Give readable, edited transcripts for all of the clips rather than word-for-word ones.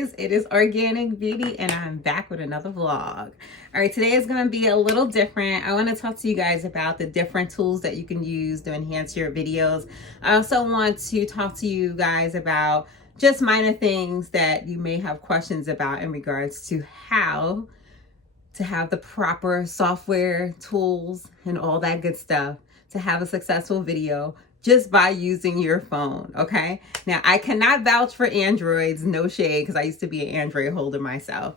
guys, it is Organic Beauty and I'm back with another vlog. All right, today is going to be a little different. I want to talk to you guys about the different tools that you can use to enhance your videos. I also want to talk to you guys about just minor things that you may have questions about in regards to how to have the proper software, tools, and all that good stuff to have a successful video just by using your phone, okay? Now, I cannot vouch for Androids, no shade, because I used to be an Android holder myself.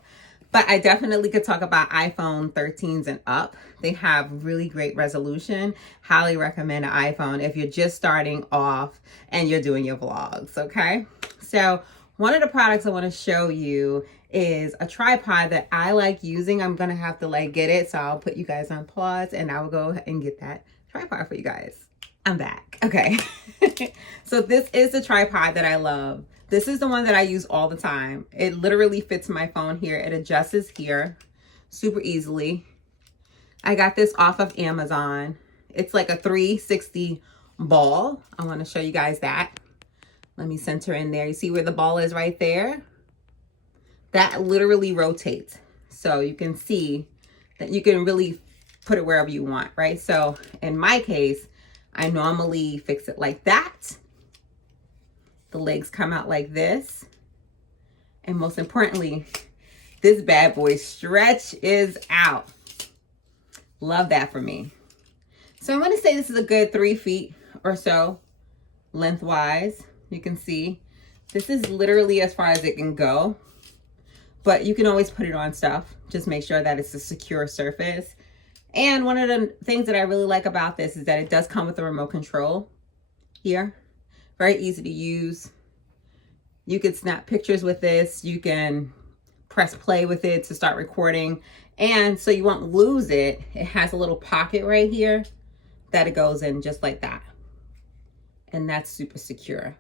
But I definitely could talk about iPhone 13s and up. They have really great resolution. Highly recommend an iPhone if you're just starting off and you're doing your vlogs, okay? So one of the products I want to show you is a tripod that I like using. I'm going to have to get it, so I'll put you guys on pause and I will go and get that tripod for you guys. I'm back. Okay. So this is the tripod that I love. This is the one that I use all the time. It literally fits my phone here. It adjusts here super easily. I got this off of Amazon. It's like a 360 ball. I want to show you guys that. Let me center in there. You see where the ball is right there? That literally rotates. So you can see that you can really put it wherever you want, right? So in my case, I normally fix it like that. The legs come out like this. And most importantly, this bad boy stretch is out. Love that for me. So I'm going to say this is a good 3 feet or so lengthwise. You can see this is literally as far as it can go, but you can always put it on stuff. Just make sure that it's a secure surface. And one of the things that I really like about this is that it does come with a remote control here. Very easy to use. You can snap pictures with this. You can press play with it to start recording. And so you won't lose it. It has a little pocket right here that it goes in just like that. And that's super secure.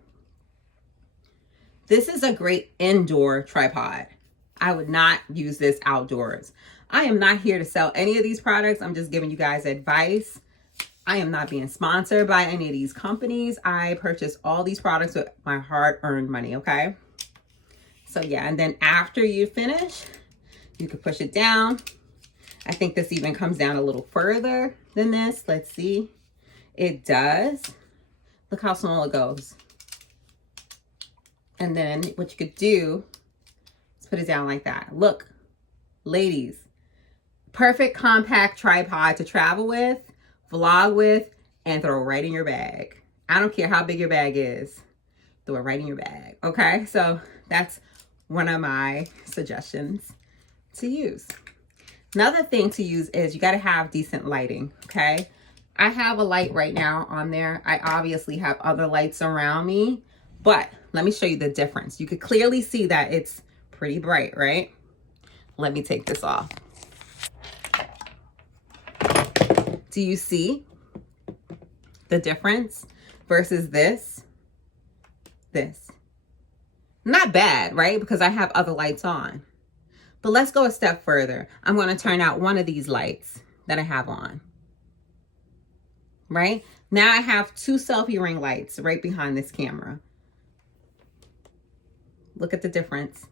This is a great indoor tripod. I would not use this outdoors. I am not here to sell any of these products. I'm just giving you guys advice. I am not being sponsored by any of these companies. I purchased all these products with my hard-earned money, okay? So yeah, and then after you finish, you can push it down. I think this even comes down a little further than this. Let's see. It does. Look how small it goes. And then what you could do is put it down like that. Look, ladies, perfect compact tripod to travel with, vlog with, and throw right in your bag. I don't care how big your bag is. Throw it right in your bag, okay? So that's one of my suggestions to use. Another thing to use is you got to have decent lighting, okay? I have a light right now on there. I obviously have other lights around me, but let me show you the difference. You could clearly see that it's pretty bright, right? Let me take this off. Do you see the difference versus this? This. Not bad, right? Because I have other lights on. But let's go a step further. I'm going to turn out one of these lights that I have on. Right? Now I have 2 selfie ring lights right behind this camera. Look at the difference.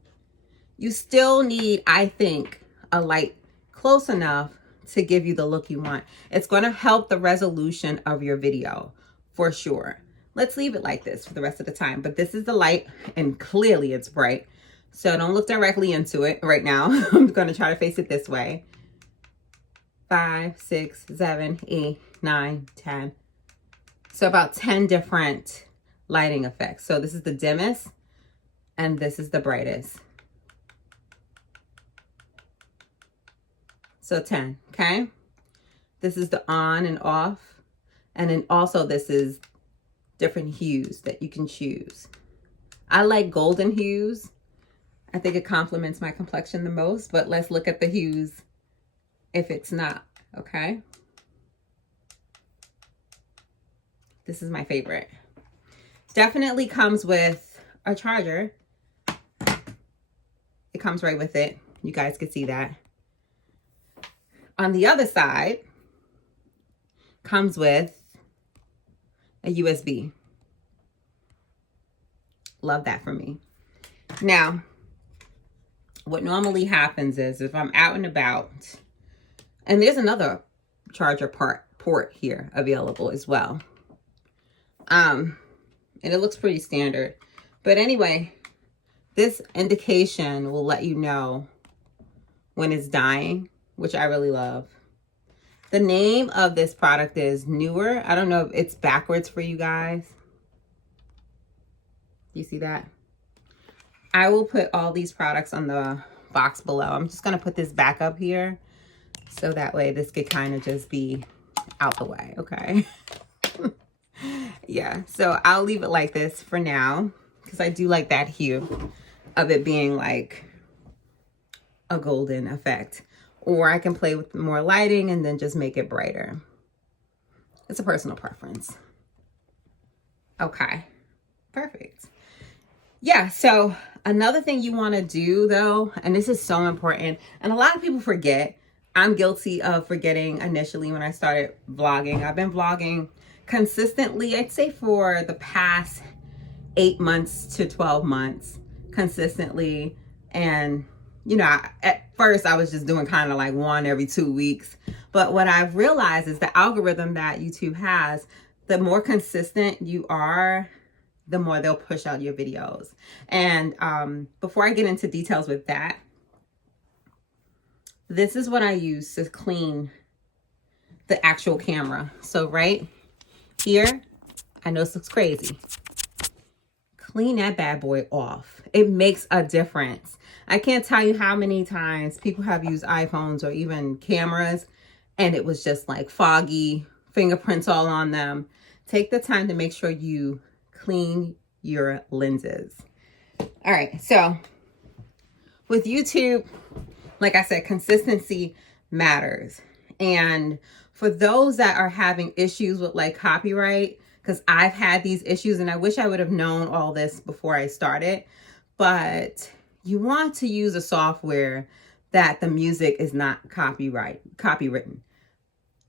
You still need, I think, a light close enough to give you the look you want. It's going to help the resolution of your video for sure. Let's leave it like this for the rest of the time. But this is the light and clearly it's bright. So don't look directly into it right now. I'm going to try to face it this way. 5, 6, 7, 8, 9, 10. So about 10 different lighting effects. So this is the dimmest and this is the brightest. So 10, okay? This is the on and off. And then also this is different hues that you can choose. I like golden hues. I think it complements my complexion the most, but let's look at the hues if it's not, okay? This is my favorite. Definitely comes with a charger. It comes right with it. You guys can see that. On the other side, comes with a USB. Love that for me. Now, what normally happens is if I'm out and about, and there's another charger port here available as well. And it looks pretty standard. But anyway, this indication will let you know when it's dying, which I really love. The name of this product is Newer. I don't know if it's backwards for you guys. You see that? I will put all these products on the box below. I'm just going to put this back up here so that way this could kind of just be out the way, okay? Yeah, so I'll leave it like this for now because I do like that hue of it being like a golden effect. Or I can play with more lighting and then just make it brighter. It's a personal preference. Okay, perfect. Yeah, so another thing you want to do though, and this is so important, and a lot of people forget, I'm guilty of forgetting initially when I started vlogging. I've been vlogging consistently, I'd say for the past 8 months to 12 months consistently. And you know, at first I was just doing kind of like one every 2 weeks. But what I've realized is the algorithm that YouTube has, the more consistent you are, the more they'll push out your videos. And before I get into details with that, this is what I use to clean the actual camera. So right here, I know this looks crazy. Clean that bad boy off. It makes a difference. I can't tell you how many times people have used iPhones or even cameras and it was just like foggy, fingerprints all on them. Take the time to make sure you clean your lenses. All right, so with YouTube, like I said, consistency matters. And for those that are having issues with like copyright, because I've had these issues and I wish I would have known all this before I started, but you want to use a software that the music is not copywritten.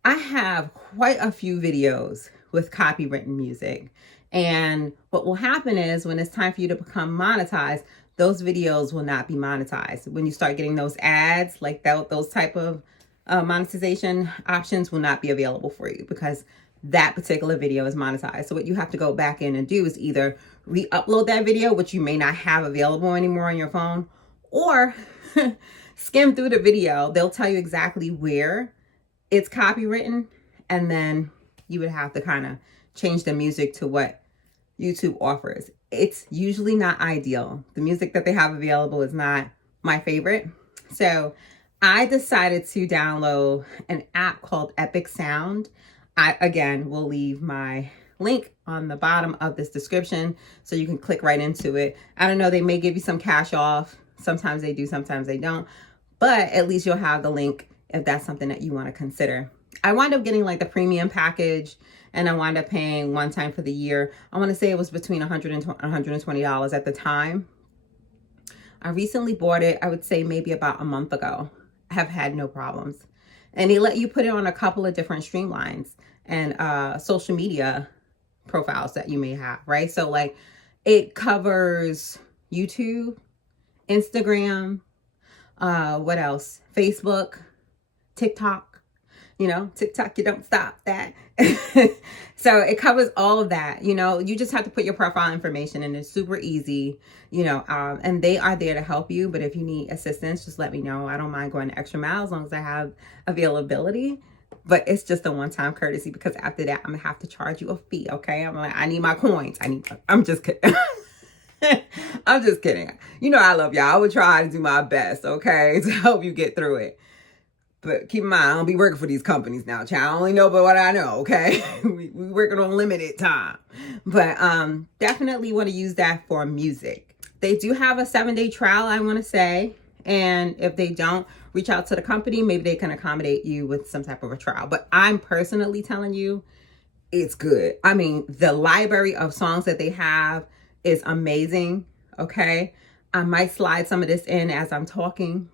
I have quite a few videos with copywritten music. And what will happen is when it's time for you to become monetized, those videos will not be monetized. When you start getting those ads, like those type of monetization options will not be available for you because that particular video is monetized. So what you have to go back in and do is either re-upload that video, which you may not have available anymore on your phone, or skim through the video. They'll tell you exactly where it's copywritten, and then you would have to kind of change the music to what YouTube offers. It's usually not ideal. The music that they have available is not my favorite. So I decided to download an app called Epic Sound. I, again, will leave my link on the bottom of this description so you can click right into it. I don't know, they may give you some cash off. Sometimes they do, sometimes they don't. But at least you'll have the link if that's something that you want to consider. I wound up getting like the premium package and I wound up paying one time for the year. I want to say it was between $100 and $120 at the time. I recently bought it, I would say maybe about a month ago. I have had no problems. And they let you put it on a couple of different streamlines and social media profiles that you may have, right? So like it covers YouTube, Instagram, what else? Facebook, TikTok. You know, TikTok, you don't stop that. So it covers all of that. You know, you just have to put your profile information and it's super easy, you know, and they are there to help you. But if you need assistance, just let me know. I don't mind going the extra mile as long as I have availability. But it's just a one-time courtesy because after that, I'm gonna have to charge you a fee. Okay, I'm like, I need my coins. I'm just kidding. I'm just kidding. You know, I love y'all. I would try to do my best, okay, to help you get through it. But keep in mind, I don't be working for these companies now, child. I only know but what I know, okay? we working on limited time. But definitely want to use that for music. They do have a 7-day trial, I want to say. And if they don't, reach out to the company. Maybe they can accommodate you with some type of a trial. But I'm personally telling you, it's good. I mean, the library of songs that they have is amazing, okay? I might slide some of this in as I'm talking.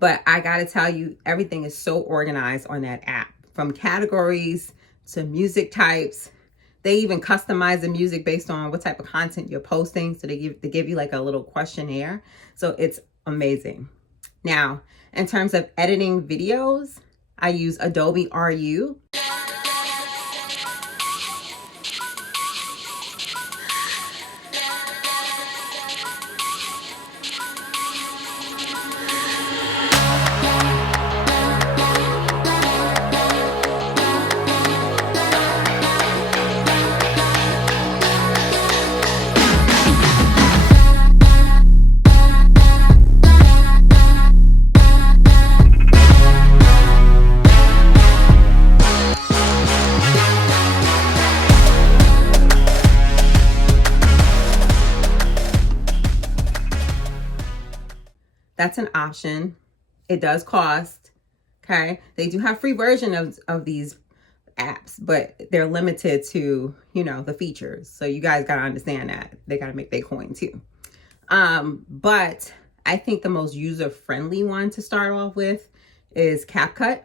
But I gotta tell you, everything is so organized on that app, from categories to music types. They even customize the music based on what type of content you're posting. So they give you like a little questionnaire. So it's amazing. Now, in terms of editing videos, I use Adobe RU. That's an option. It does cost. Okay. They do have free version of these apps, but they're limited to, the features. So you guys got to understand that they got to make their coin too. But I think the most user-friendly one to start off with is CapCut.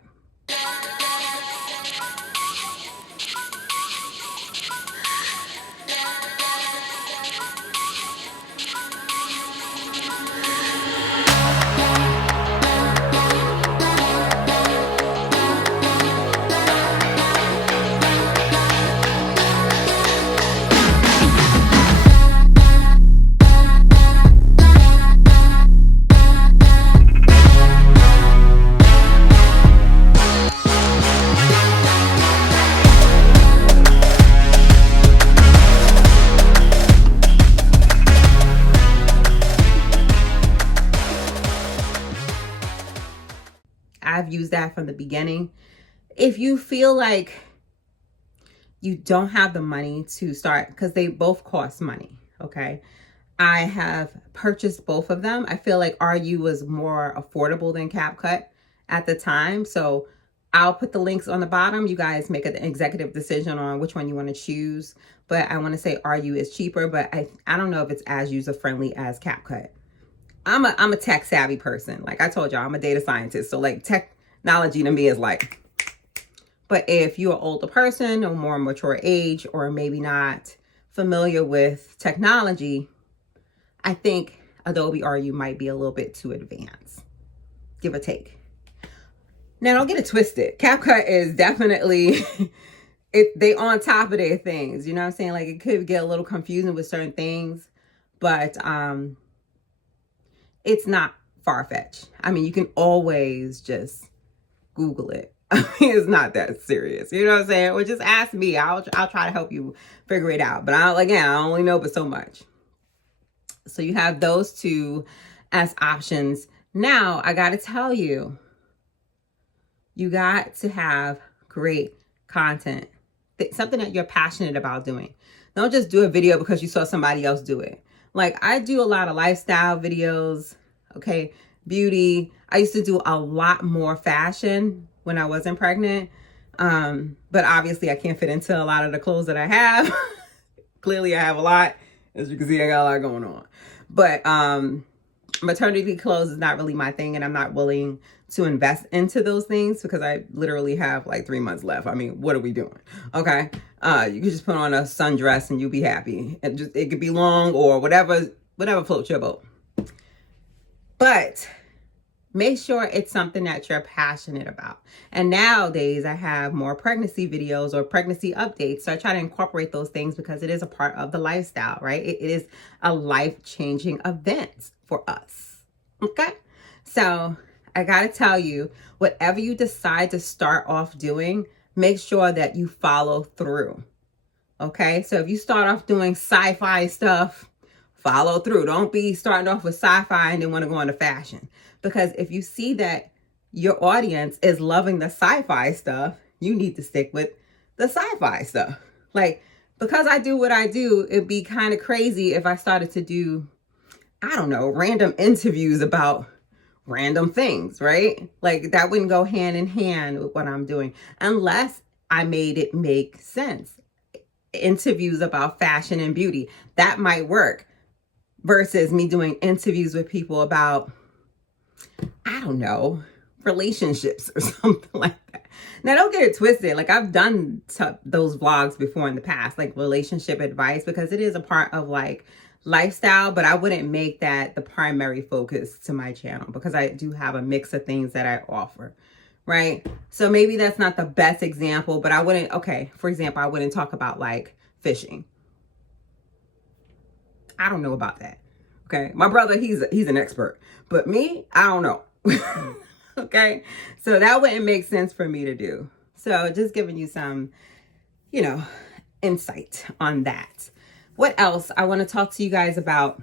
I've used that from the beginning. If you feel like you don't have the money to start, because they both cost money, okay? I have purchased both of them. I feel like RU was more affordable than CapCut at the time. So I'll put the links on the bottom. You guys make an executive decision on which one you want to choose. But I want to say RU is cheaper, but I don't know if it's as user-friendly as CapCut. I'm a tech savvy person. Like I told y'all, I'm a data scientist. So like technology to me is like, but if you're an older person or more mature age, or maybe not familiar with technology, I think Adobe RU might be a little bit too advanced, give or take. Now don't get it twisted. CapCut is definitely, they on top of their things. You know what I'm saying? Like it could get a little confusing with certain things, but it's not far-fetched. I mean, you can always just Google it. It's not that serious. You know what I'm saying? Or just ask me. I'll try to help you figure it out. But I only know but so much. So you have those two as options. Now, I got to tell you, you got to have great content. Something that you're passionate about doing. Don't just do a video because you saw somebody else do it. Like I do a lot of lifestyle videos, okay, beauty. I used to do a lot more fashion when I wasn't pregnant. But obviously I can't fit into a lot of the clothes that I have. Clearly I have a lot. As you can see, I got a lot going on. But maternity clothes is not really my thing, and I'm not willing to invest into those things because I literally have like 3 months left. I mean, what are we doing? Okay. You can just put on a sundress and you'll be happy. And it could be long or whatever floats your boat. But make sure it's something that you're passionate about. And nowadays I have more pregnancy videos or pregnancy updates. So I try to incorporate those things because it is a part of the lifestyle, right? It is a life-changing event for us. Okay. So I got to tell you, whatever you decide to start off doing, make sure that you follow through. Okay. So if you start off doing sci-fi stuff, follow through. Don't be starting off with sci-fi and then want to go into fashion. Because if you see that your audience is loving the sci-fi stuff, you need to stick with the sci-fi stuff. Like, because I do what I do, it'd be kind of crazy if I started to do, I don't know, random interviews about random things, right? Like that wouldn't go hand in hand with what I'm doing unless I made it make sense. Interviews about fashion and beauty, that might work versus me doing interviews with people about, I don't know, relationships or something like that. Now, don't get it twisted. Like, I've done those vlogs before in the past, like relationship advice, because it is a part of like lifestyle, but I wouldn't make that the primary focus to my channel because I do have a mix of things that I offer, right? So maybe that's not the best example, but I wouldn't, okay, for example, I wouldn't talk about like fishing. I don't know about that. Okay. My brother, he's an expert, but me, I don't know. Okay. So that wouldn't make sense for me to do. So just giving you some, you know, insight on that. What else? I want to talk to you guys about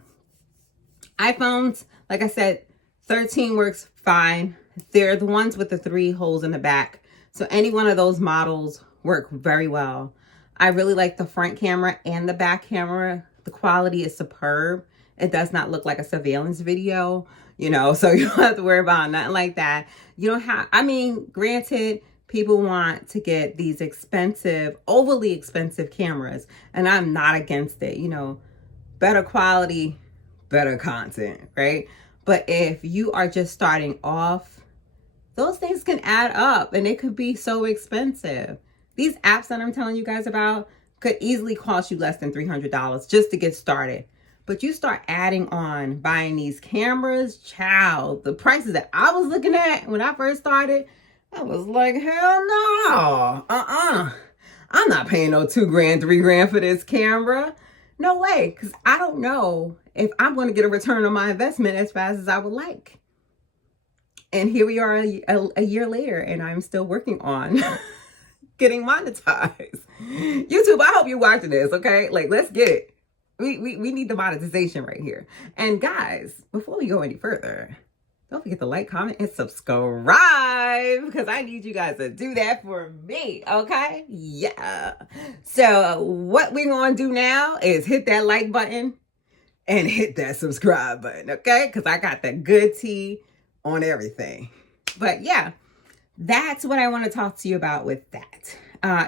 iPhones. Like I said, 13 works fine. They're the ones with the 3 holes in the back. So any one of those models work very well. I really like the front camera and the back camera. The quality is superb. It does not look like a surveillance video, you know, so you don't have to worry about nothing like that. You don't have, I mean, granted, people want to get these expensive, overly expensive cameras, and I'm not against it. You know, better quality, better content, right? But if you are just starting off, those things can add up and it could be so expensive. These apps that I'm telling you guys about could easily cost you less than $300 just to get started. But you start adding on buying these cameras, child, the prices that I was looking at when I first started, I was like, hell no, I'm not paying no $2,000, $3,000 for this camera. No way, because I don't know if I'm going to get a return on my investment as fast as I would like. And here we are a year later, and I'm still working on getting monetized. YouTube, I hope you're watching this, okay? Like, let's get it. We need the monetization right here. And guys, before we go any further, don't forget to like, comment, and subscribe because I need you guys to do that for me, okay? Yeah. So what we're going to do now is hit that like button and hit that subscribe button, okay? Because I got the good tea on everything. But yeah, that's what I want to talk to you about with that.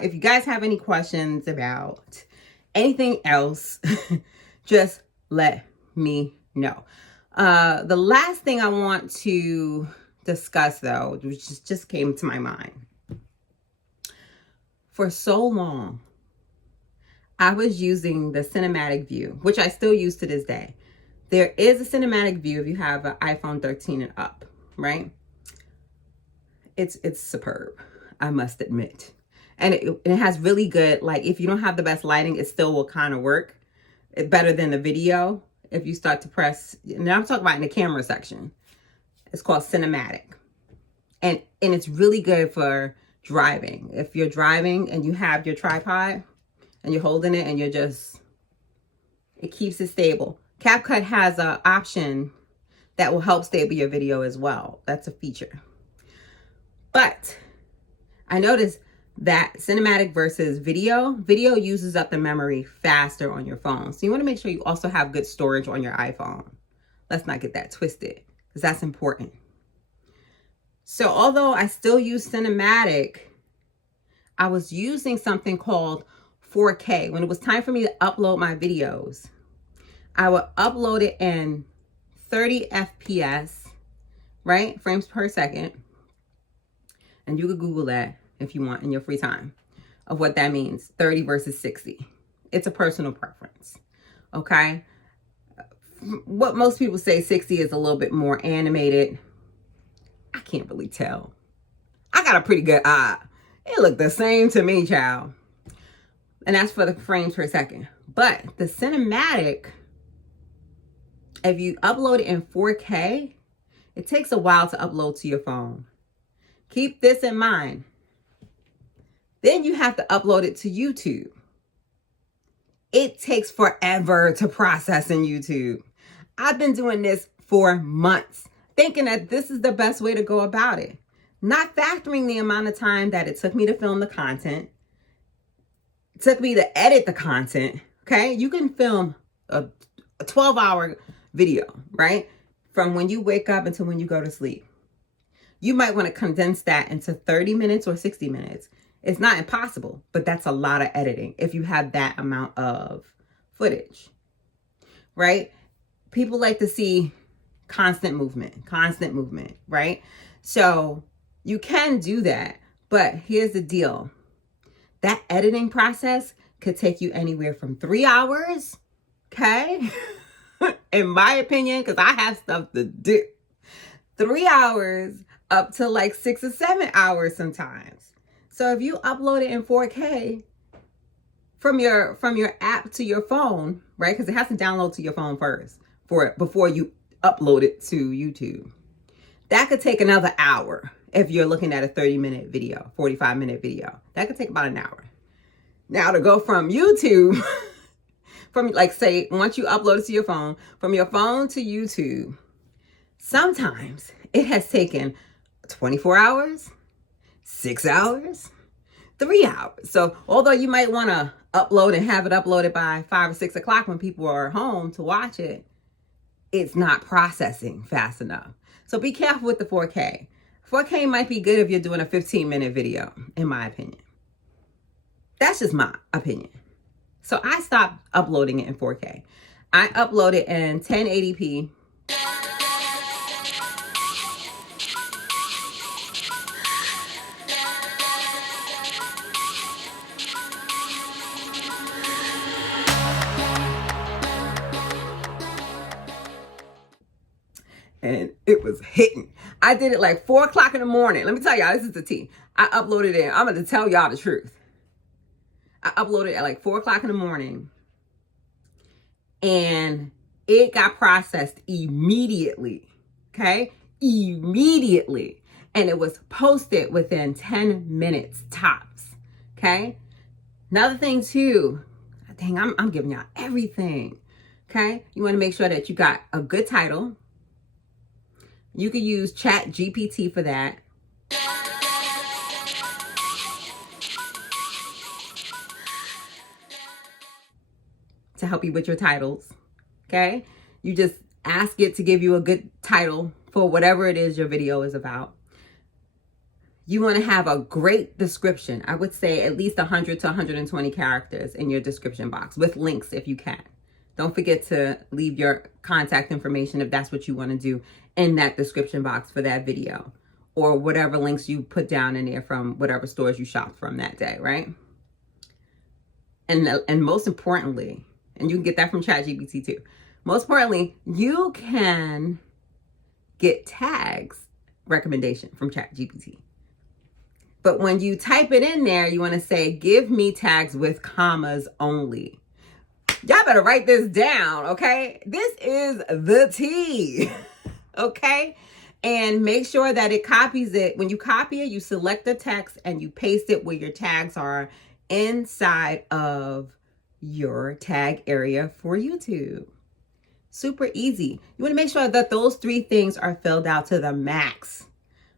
If you guys have any questions about anything else, just let me know. The last thing I want to discuss, though, which just came to my mind. For so long, I was using the cinematic view, which I still use to this day. There is a cinematic view if you have an iPhone 13 and up, right? It's superb, I must admit. And it has really good, like, if you don't have the best lighting, it still will kind of work. It's better than the video. If you start to press, and I'm talking about in the camera section, it's called cinematic. And it's really good for driving. If you're driving and you have your tripod and you're holding it and it keeps it stable. CapCut has an option that will help stable your video as well. That's a feature. But I noticed that cinematic versus video uses up the memory faster on your phone. So you want to make sure you also have good storage on your iPhone. Let's not get that twisted because that's important. So although I still use cinematic, I was using something called 4K. When it was time for me to upload my videos, I would upload it in 30 FPS, right? Frames per second. And you could Google that if you want in your free time of what that means, 30 versus 60. It's a personal preference, okay? What most people say 60 is a little bit more animated. I can't really tell. I got a pretty good eye. It looked the same to me, child. And that's for the frames per second. But the cinematic, if you upload it in 4K, it takes a while to upload to your phone. Keep this in mind. Then you have to upload it to YouTube. It takes forever to process in YouTube. I've been doing this for months, thinking that this is the best way to go about it. Not factoring the amount of time that it took me to film the content. It took me to edit the content, okay? You can film a 12-hour video, right? From when you wake up until when you go to sleep. You might want to condense that into 30 minutes or 60 minutes. It's not impossible, but that's a lot of editing if you have that amount of footage, right? People like to see constant movement, right? So you can do that, but here's the deal. That editing process could take you anywhere from 3 hours, okay? In my opinion, because I have stuff to do. 3 hours up to like 6 or 7 hours sometimes. So if you upload it in 4K from your app to your phone, right? Because it has to download to your phone first before you upload it to YouTube. That could take another hour if you're looking at a 30-minute video, 45-minute video. That could take about an hour. Now to go from YouTube, from like say, once you upload it to your phone, from your phone to YouTube, sometimes it has taken 24 hours, 6 hours, 3 hours. So although you might want to upload and have it uploaded by 5 or 6 o'clock when people are home to watch it, it's not processing fast enough. So be careful with the 4K. 4K might be good if you're doing a 15-minute video, in my opinion. That's just my opinion. So I stopped uploading it in 4K. I upload it in 1080p. And it was hitting. I did it like 4 o'clock in the morning. Let me tell y'all, this is the tea. I uploaded it. I'm going to tell y'all the truth. I uploaded at like 4 o'clock in the morning. And it got processed immediately. Okay? Immediately. And it was posted within 10 minutes tops. Okay? Another thing too. Dang, I'm giving y'all everything. Okay? You want to make sure that you got a good title. You can use Chat GPT for that. To help you with your titles. Okay? You just ask it to give you a good title for whatever it is your video is about. You want to have a great description. I would say at least 100 to 120 characters in your description box with links if you can. Don't forget to leave your contact information if that's what you want to do in that description box for that video, or whatever links you put down in there from whatever stores you shopped from that day, right? And most importantly, and you can get that from ChatGPT too. Most importantly, you can get tags recommendation from ChatGPT. But when you type it in there, you want to say, give me tags with commas only. Y'all better write this down, okay? This is the tea, okay? And make sure that it copies it. When you copy it, you select the text and you paste it where your tags are inside of your tag area for YouTube. Super easy. You want to make sure that those 3 things are filled out to the max,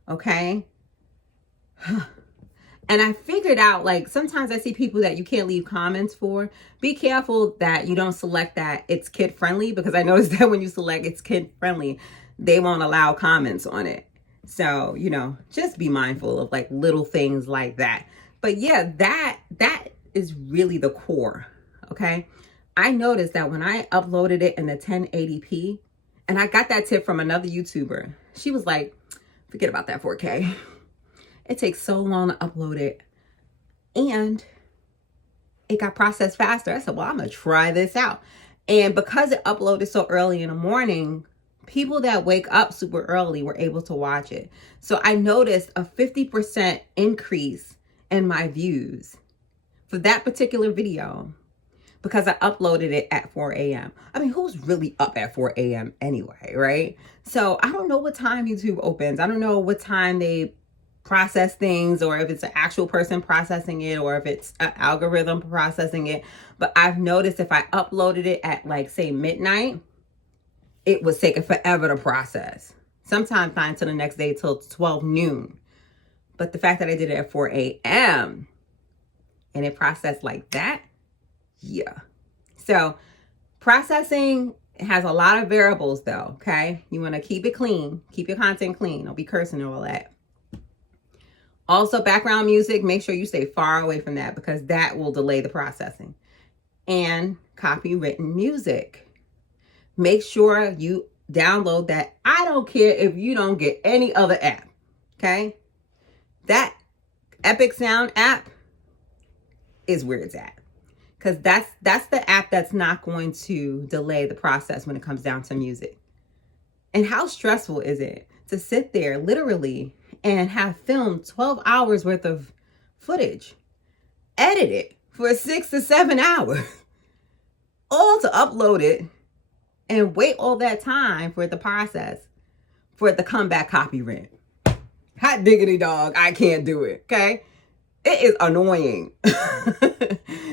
okay? And I figured out, like, sometimes I see people that you can't leave comments for. Be careful that you don't select that it's kid friendly, because I noticed that when you select it's kid friendly, they won't allow comments on it. So, you know, just be mindful of like little things like that. But yeah, that is really the core. Okay. I noticed that when I uploaded it in the 1080p, and I got that tip from another YouTuber, she was like, forget about that 4K. It takes so long to upload it. And it got processed faster. I said, well, I'm going to try this out. And because it uploaded so early in the morning, people that wake up super early were able to watch it. So I noticed a 50% increase in my views for that particular video because I uploaded it at 4 a.m. I mean, who's really up at 4 a.m. anyway, right? So I don't know what time YouTube opens. I don't know what time they process things, or if it's an actual person processing it, or if it's an algorithm processing it. But I've noticed if I uploaded it at like, say, midnight, it was taking forever to process. Sometimes not until the next day, till 12 noon. But the fact that I did it at 4 a.m. and it processed like that, yeah. So processing has a lot of variables though, okay? You want to keep it clean. Keep your content clean. Don't be cursing and all that. Also, background music, make sure you stay far away from that because that will delay the processing. And copywritten music. Make sure you download that. I don't care if you don't get any other app. Okay? That Epic Sound app is where it's at. Because that's the app that's not going to delay the process when it comes down to music. And how stressful is it to sit there literally and have filmed 12 hours worth of footage, edit it for 6 to 7 hours, all to upload it and wait all that time for it to process, for it to come back copyright. Hot diggity dog, I can't do it, okay? It is annoying.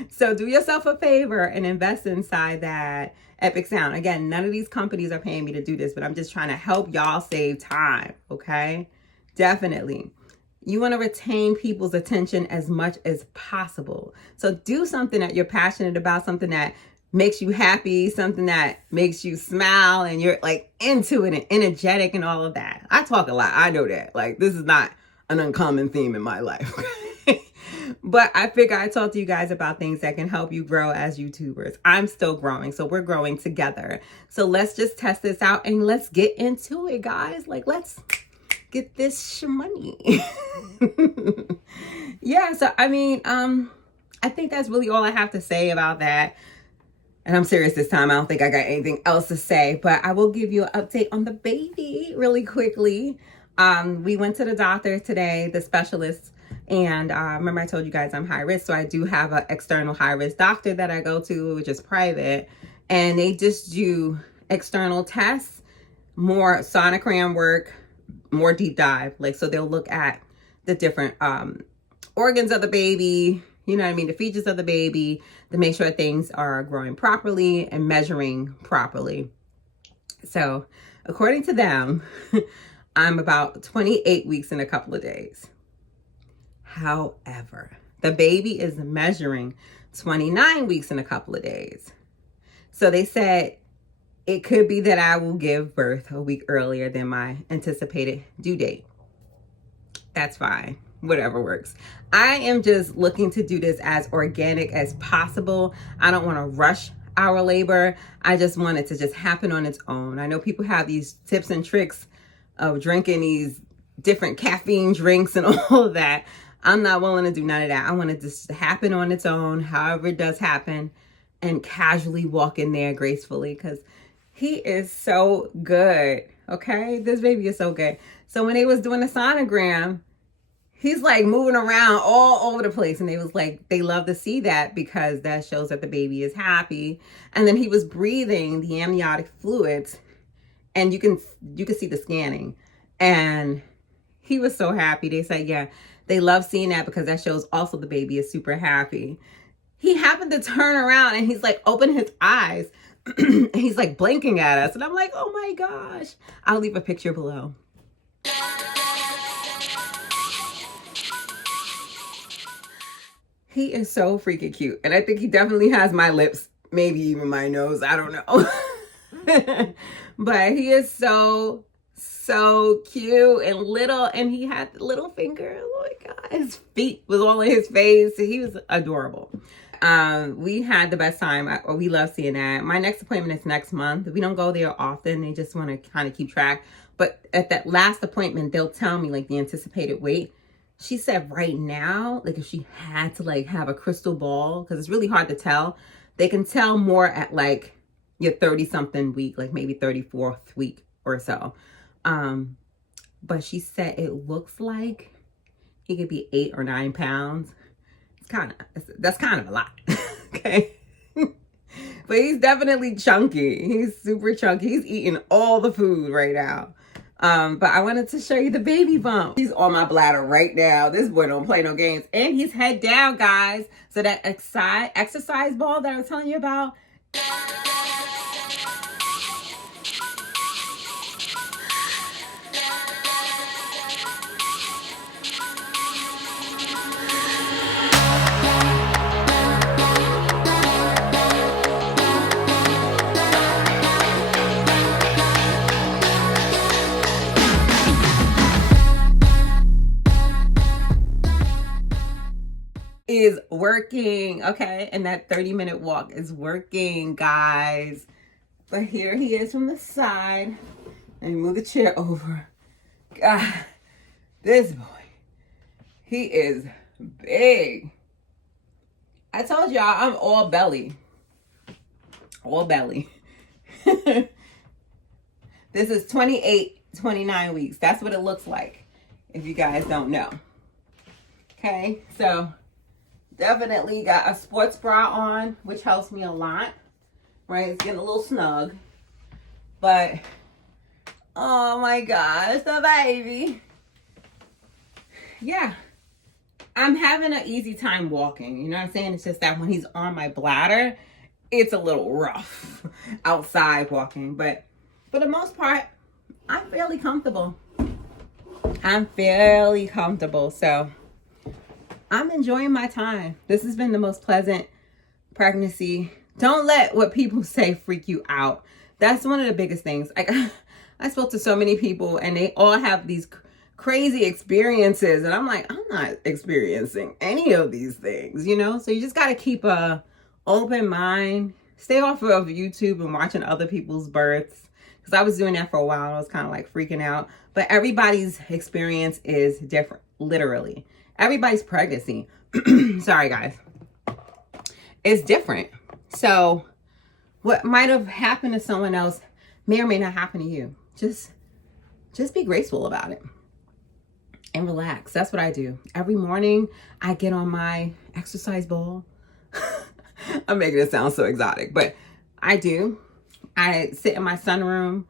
So do yourself a favor and invest inside that Epic Sound. Again, none of these companies are paying me to do this, but I'm just trying to help y'all save time, okay? Definitely. You want to retain people's attention as much as possible. So do something that you're passionate about, something that makes you happy, something that makes you smile and you're like into it and energetic and all of that. I talk a lot. I know that. Like, this is not an uncommon theme in my life. But I figure I talk to you guys about things that can help you grow as YouTubers. I'm still growing, so we're growing together. So let's just test this out and let's get into it, guys. Like, let's get this money. Yeah, so I mean, I think that's really all I have to say about that. And I'm serious this time. I don't think I got anything else to say, but I will give you an update on the baby really quickly. We went to the doctor today, the specialist, and remember I told you guys I'm high risk, so I do have an external high risk doctor that I go to, which is private, and they just do external tests, more sonogram work, more deep dive. Like, so they'll look at the different organs of the baby, you know what I mean, the features of the baby, to make sure things are growing properly and measuring properly. So according to them, I'm about 28 weeks in a couple of days. However, the baby is measuring 29 weeks in a couple of days. So they said it could be that I will give birth a week earlier than my anticipated due date. That's fine. Whatever works. I am just looking to do this as organic as possible. I don't want to rush our labor. I just want it to just happen on its own. I know people have these tips and tricks of drinking these different caffeine drinks and all of that. I'm not willing to do none of that. I want it to just happen on its own, however it does happen, and casually walk in there gracefully, because he is so good. Okay, this baby is so good. So when they was doing the sonogram, he's like moving around all over the place. And they was like, they love to see that because that shows that the baby is happy. And then he was breathing the amniotic fluids, and you can see the scanning. And he was so happy. They said, yeah, they love seeing that because that shows also the baby is super happy. He happened to turn around and he's like, open his eyes. And he's like blinking at us. And I'm like, oh my gosh. I'll leave a picture below. He is so freaking cute. And I think he definitely has my lips, maybe even my nose. I don't know. But he is so cute and little. And he had the little finger. Oh my God. His feet was all in his face. He was adorable. We had the best time. We love seeing that. My next appointment is next month. We don't go there often. They just want to kind of keep track. But at that last appointment, they'll tell me like the anticipated weight. She said right now, like if she had to like have a crystal ball, because it's really hard to tell, they can tell more at like your 30-something week, like maybe 34th week or so. But she said it looks like he could be 8 or 9 pounds. That's kind of a lot. Okay. But he's definitely chunky. He's super chunky. He's eating all the food right now. But I wanted to show you the baby bump. He's on my bladder right now. This boy don't play no games. And he's head down, guys. So that exercise ball that I was telling you about, is working, okay? And that 30-minute walk is working, guys. But here he is from the side. Let me move the chair over. God, this boy, he is big. I told y'all I'm all belly. All belly. This is 28, 29 weeks. That's what it looks like, if you guys don't know. Okay, so definitely got a sports bra on, which helps me a lot. Right, it's getting a little snug. But, oh my gosh, the baby. Yeah, I'm having an easy time walking. You know what I'm saying? It's just that when he's on my bladder, it's a little rough outside walking. But for the most part, I'm fairly comfortable. So I'm enjoying my time. This has been the most pleasant pregnancy. Don't let what people say freak you out. That's one of the biggest things. Like, I spoke to so many people and they all have these crazy experiences. And I'm like, I'm not experiencing any of these things, you know? So you just got to keep a open mind. Stay off of YouTube and watching other people's births. Because I was doing that for a while. I was kind of like freaking out. But everybody's experience is different, literally. Everybody's pregnancy, sorry guys, is different. So what might have happened to someone else may or may not happen to you. Just be graceful about it and relax. That's what I do. Every morning I get on my exercise ball. I'm making it sound so exotic, but I do. I sit in my sunroom.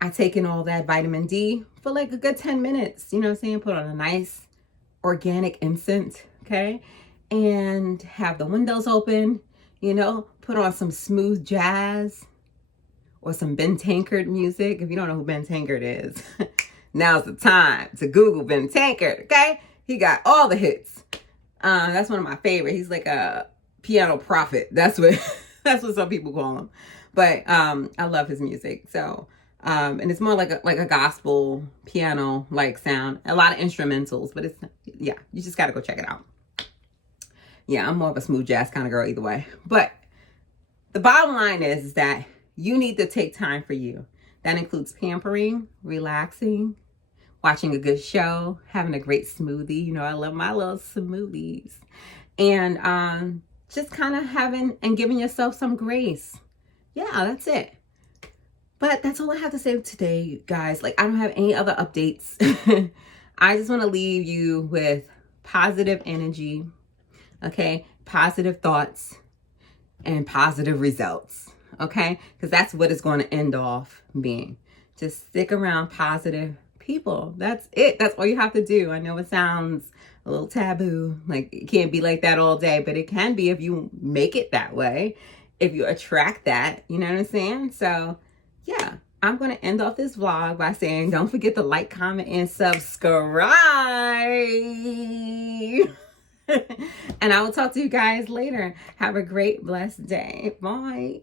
I take in all that vitamin D for like a good 10 minutes. You know what I'm saying? Put on a nice organic incense, okay? And have the windows open, you know, put on some smooth jazz or some Ben Tankard music. If you don't know who Ben Tankard is, now's the time to Google Ben Tankard, okay? He got all the hits. That's one of my favorite. He's like a piano prophet. That's what that's what some people call him. But I love his music. So and it's more like a gospel piano like sound. A lot of instrumentals, but it's, yeah, you just got to go check it out. Yeah, I'm more of a smooth jazz kind of girl either way. But the bottom line is that you need to take time for you. That includes pampering, relaxing, watching a good show, having a great smoothie. You know, I love my little smoothies. And just kind of having and giving yourself some grace. Yeah, that's it. But that's all I have to say today, guys. Like, I don't have any other updates. I just want to leave you with positive energy, okay? Positive thoughts and positive results, okay? Because that's what it's going to end off being. Just stick around positive people. That's it. That's all you have to do. I know it sounds a little taboo. Like, it can't be like that all day, but it can be if you make it that way, if you attract that, you know what I'm saying? So, yeah, I'm going to end off this vlog by saying, don't forget to like, comment, and subscribe. And I will talk to you guys later. Have a great, blessed day. Bye.